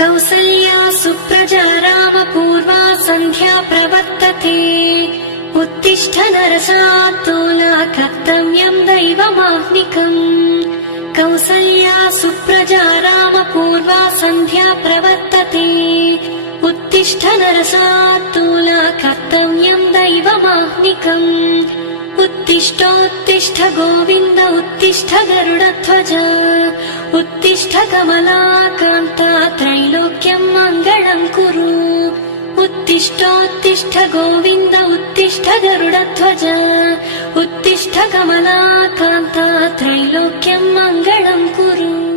कौसल्या सुप्रजा रामपूर्वा सन्ध्या प्रवर्तते उत्तिष्ठ नरशार्दूला कर्तव्यं दैवमाह्निकम् कौसल्या सुप्रजा रामपूर्वा सन्ध्या प्रवर्तते उत्तिष्ठ नरशार्दूला कर्तव्यं दैवमाह्निकम् उत्तिष्ठोत्तिष्ठ गोविन्द उत्तिष्ठ गरुडध्वज उत्तिष्ठ कमलाकान्ता त्रैलोक्यं मङ्गलं कुरु उत्तिष्ठोत्तिष्ठ गोविन्द उत्तिष्ठ गरुडध्वज उत्तिष्ठ कमलाकान्ता त्रैलोक्यं मङ्गलं कुरु।